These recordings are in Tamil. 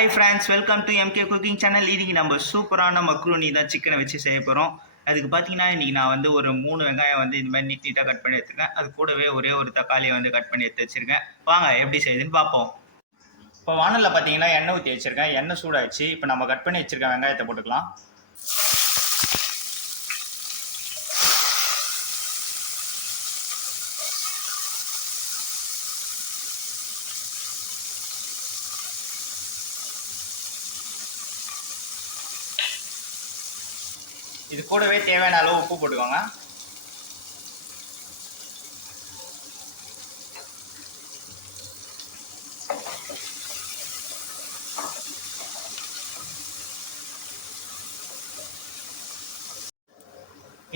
Hi friends, welcome to MK cooking channel. இன்றைக்கி நம்ம சூப்பரான மக்ரூனி தான் சிக்கனை வச்சு செய்ய போகிறோம். அதுக்கு பார்த்தீங்கன்னா இன்றைக்கி நான் வந்து ஒரு 3 வெங்காயம் வந்து இந்த மாதிரி நீட்டாக கட் பண்ணி எடுத்துருக்கேன். அது கூடவே ஒரே ஒரு தக்காளியை வந்து கட் பண்ணி எடுத்து வச்சுருக்கேன். வாங்க எப்படி செய்யுதுன்னு பார்ப்போம். இப்போ வானலில் பார்த்தீங்கன்னா எண்ணெய் ஊற்றி வச்சுருக்கேன். எண்ணெய் சூடாகிடுச்சு. இப்போ நம்ம கட் பண்ணி வச்சுருக்க வெங்காயத்தை போட்டுக்கலாம். இது கூடவே தேவையான அளவு உப்பு போட்டுக்கோங்க.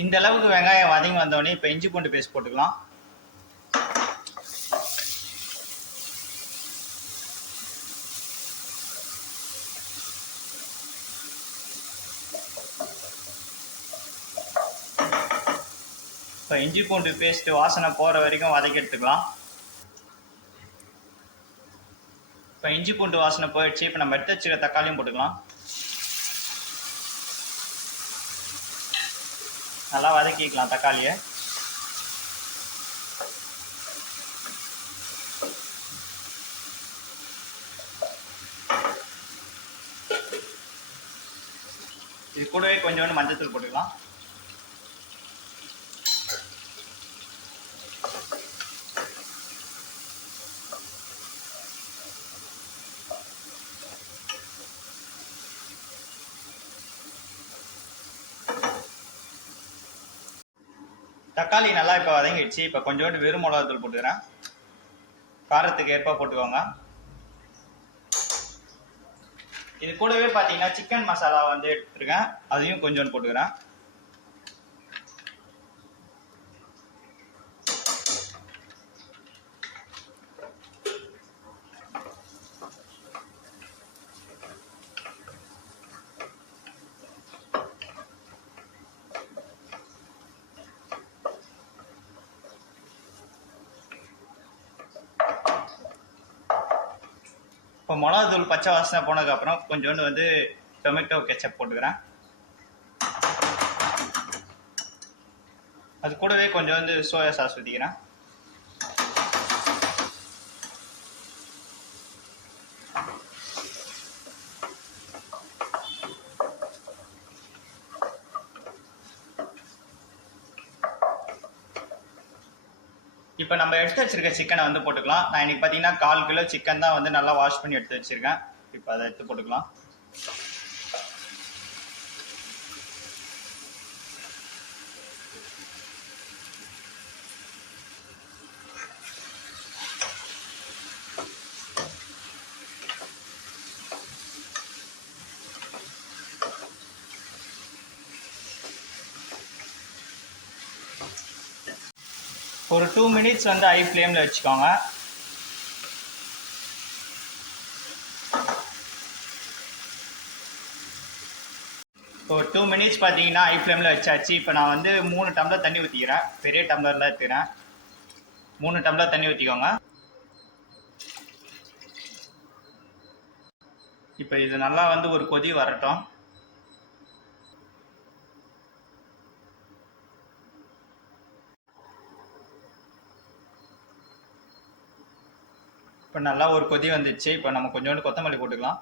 இந்த அளவுக்கு வெங்காயம் வதங்கி வந்தோடனே இப்போ இஞ்சி பூண்டு பேஸ்ட் போட்டுக்கலாம். இப்போ இஞ்சி பூண்டு பேஸ்ட் வாசனை போகிற வரைக்கும் வதக்கி எடுத்துக்கலாம். இப்போ இஞ்சி பூண்டு வாசனை போயிடுச்சு. இப்போ நம்ம எடுத்து வச்சுக்க தக்காளியும் போட்டுக்கலாம். நல்லா வதக்கிக்கலாம் தக்காளியை. இது கூடவே கொஞ்சோண்டு மஞ்சத்தூள் போட்டுக்கலாம். தக்காளி நல்லா இப்போ வதங்கிடுச்சு. இப்போ கொஞ்சோண்டு வெறும் மிளகாத்தூள் போட்டுக்கிறேன். காரத்துக்கு ஏற்ப போட்டுக்கோங்க. இது கூடவே பார்த்தீங்கன்னா சிக்கன் மசாலா வந்து எடுத்துருக்கேன். அதையும் கொஞ்சோண்டு போட்டுக்கிறேன். இப்போ மிளகாத்தூள் பச்சை வாசனை போனதுக்கப்புறம் கொஞ்சோண்டு வந்து டொமேட்டோ கெச்சப் போட்டுக்கிறேன். அது கூடவே கொஞ்சம் வந்து சோயா சாஸ் ஊற்றிக்கிறேன். இப்போ நம்ம எடுத்து வச்சிருக்க சிக்கனை வந்து போட்டுக்கலாம். நான் இன்னைக்கு பார்த்தீங்கன்னா 1/4 கிலோ சிக்கன் தான் வந்து நல்லா வாஷ் பண்ணி எடுத்து வச்சிருக்கேன். இப்போ அதை எடுத்து போட்டுக்கலாம். ஒரு 2 மினிட்ஸ் வந்து ஹை ஃப்ளேமில் வச்சுக்கோங்க. ஒரு 2 மினிட்ஸ் பார்த்தீங்கன்னா ஹை ஃப்ளேமில் வச்சாச்சு. இப்போ நான் வந்து 3 டம்ளர் தண்ணி ஊற்றிக்கிறேன். பெரிய டம்ளரில் எடுத்துக்கிறேன். 3 டம்ளர் தண்ணி ஊற்றிக்கோங்க. இப்போ இது நல்லா வந்து ஒரு கொதி வரட்டும். இப்போ நல்லா ஒரு கொதி வந்துச்சு. இப்போ நம்ம கொஞ்சோண்டு கொத்தமல்லி போட்டுக்கலாம்.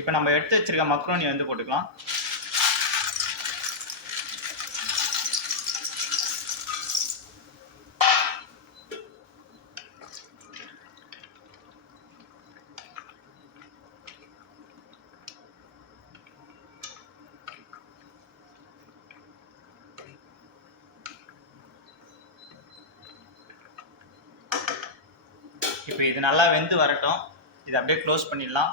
இப்போ நம்ம எடுத்து வச்சிருக்க மக்ரோனி வந்து போட்டுக்கலாம். இப்போ இது நல்லா வெந்து வரட்டும். இது அப்படியே க்ளோஸ் பண்ணிடலாம்.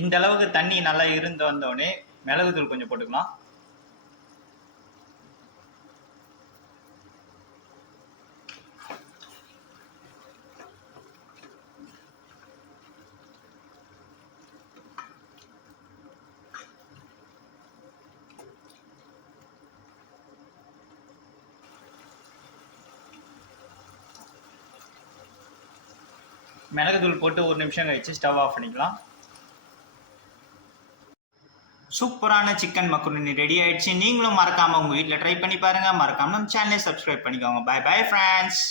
இந்த அளவுக்கு தண்ணி நல்லா இருந்து வந்தோடனே மிளகுத்தூள் கொஞ்சம் போட்டுக்கலாம். மிளகுத்தூள் போட்டு 1 நிமிஷம் கழிச்சு ஸ்டவ் ஆஃப் பண்ணிக்கலாம். சூப்பரான சிக்கன் மக்ரூனி ரெடி ஆயிடுச்சு. நீங்களும் மறக்காம உங்க வீட்டில் ட்ரை பண்ணி பாருங்க. மறக்காம நம்ம சேனலை சப்ஸ்கிரைப் பண்ணிக்கோங்க. Bye bye friends.